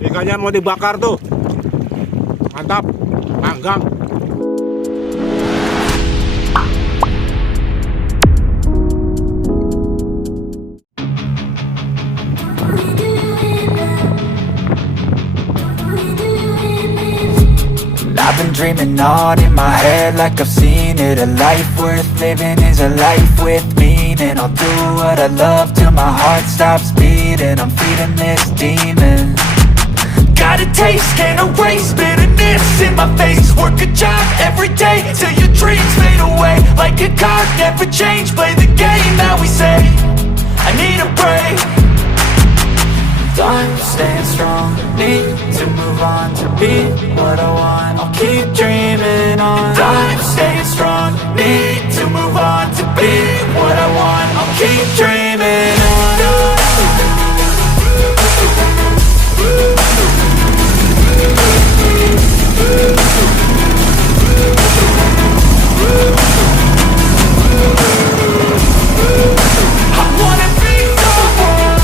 Ikannya mau dibakar tuh. Mantap, panggang. I've been dreaming on in my head like I've seen it. A life worth living is a life with meaning. I'll do what I love till my heart stops beating. I'm feeding this demon. Got a taste, can't erase bitterness in my face. Work a job every day till your dreams fade away. Like a card, never change, play the game that we say. I need a break. I'm staying strong, need to move on to be what I want. I'll keep dreaming on. I'm staying strong, need to move on to be what I want. I'll keep dreaming on. I wanna be someone.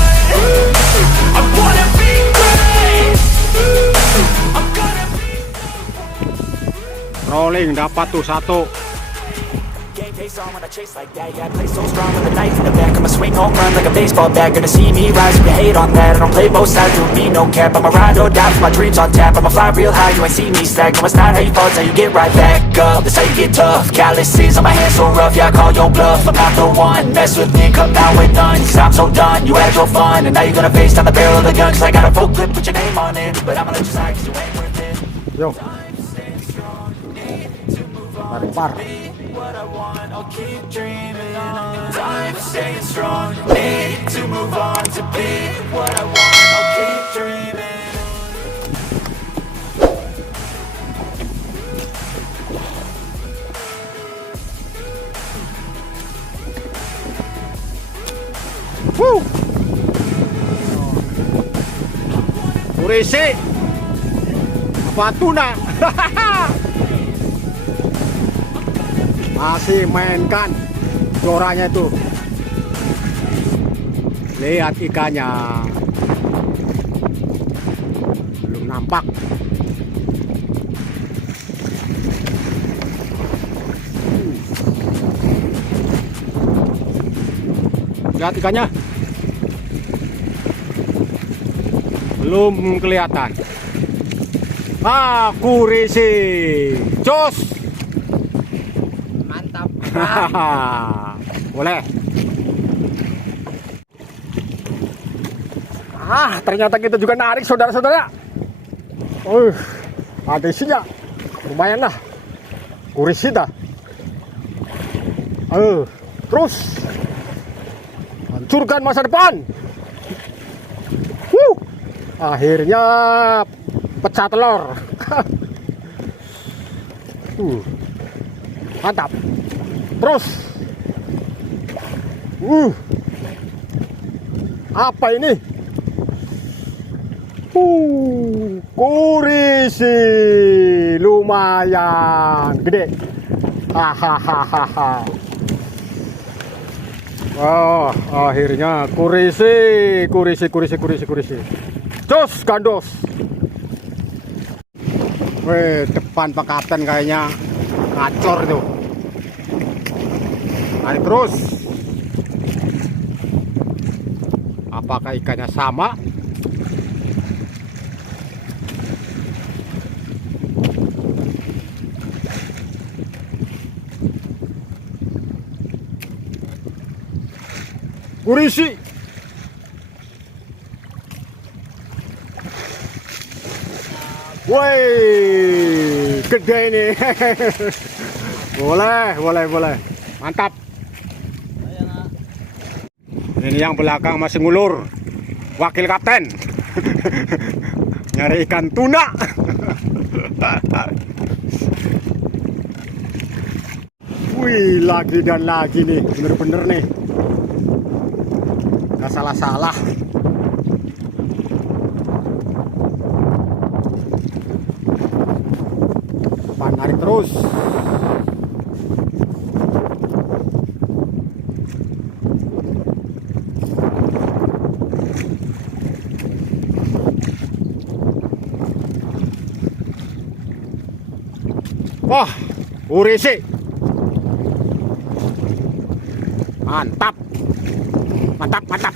I wanna be great. I'm gonna be Rolling dapat tuh satu. game face on when I chase like that. Yeah, I play so strong with a knife in the back. I'ma swing home run like a baseball bat. Gonna see me rise, you hate on that. I don't play both sides, doing me no cap. I'ma ride or die, my dreams on tap. I'ma fly real high, you ain't see me slack. No, it's not how you fall, it's how you get right back up. That's how you get tough. Calluses on my hands so rough, yeah, I call your bluff. I'm not the one, mess with me, come down with none. 'Cause I'm so done, you had your fun. And now you're gonna face down the barrel of the gun. 'Cause I got a full clip, put your name on it. But I'ma let you slide 'cause you ain't worth it. Yo, par. What I want, I'll keep dreaming on. I'm staying strong, need to move on to be what I want. I'll keep dreaming. Woo! Kurisi. Apa tuna? Masih mainkan coranya itu. Lihat ikannya. Belum nampak. Lihat ikannya. Belum kelihatan. Ah, kurisi. Jos. Boleh. Ah, ternyata kita juga narik, saudara-saudara. Ada isinya. Lumayan lah. Kurisi dah. Terus hancurkan masa depan. Akhirnya pecah telur. Mantap. Terus. Apa ini? Kurisi. Lumayan gede. Hahaha. Oh, akhirnya kurisi. Jos gandos. Depan Pak Kapten kayaknya ngacor tuh. Tarik terus. Apakah ikannya sama? Kurisi. Woi, gede ini. Boleh. Mantap. Ini yang belakang masih ngulur. Wakil kapten. Nyari ikan tuna. Wih, lagi dan lagi nih. Bener-bener nih. Gak salah-salah. Narik terus. Wah, urisi. Mantap. Mantap, mantap.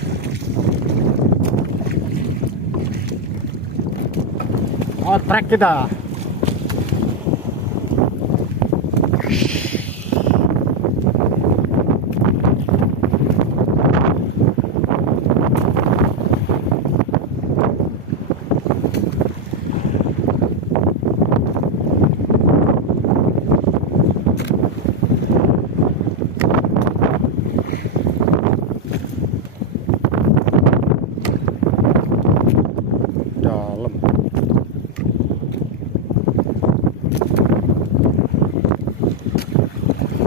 Otrek kita.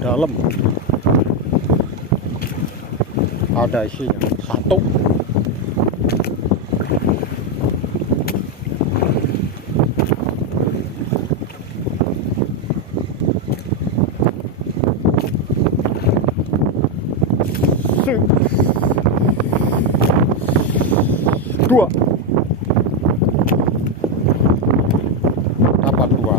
Dalam ada isinya satu. Dua. Dapat dua.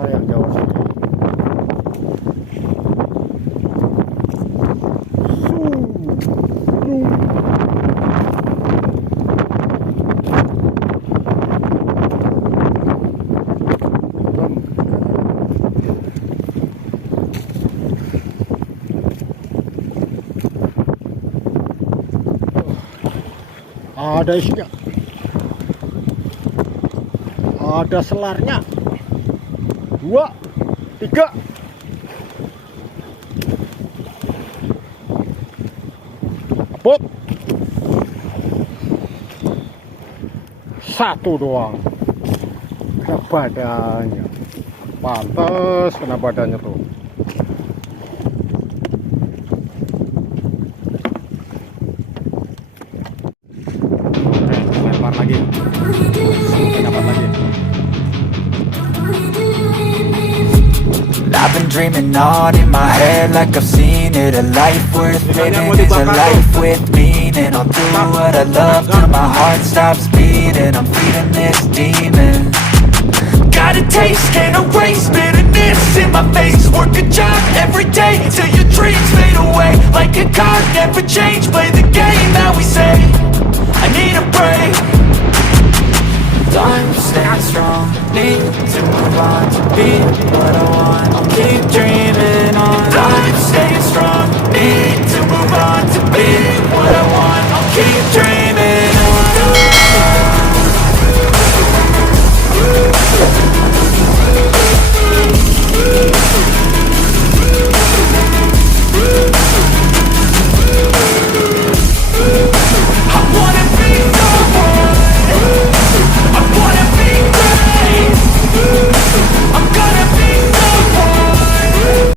Yang jauh sini. Ada isinya, ada selarnya. 2, 3. Dapat 1 doang. Kena badannya. Pantes kena badannya tuh. Lempar lagi. Dapat lagi. I've been dreaming on in my head like I've seen it. A life worth living is a life with meaning. I'll do what I love till my heart stops beating. I'm feeding this demon. Got a taste, can't erase bitterness in my face. Work a job every day till your dreams fade away. Like a card, never change, play the game that we say. I need a break. Time to stand strong, need to move on to be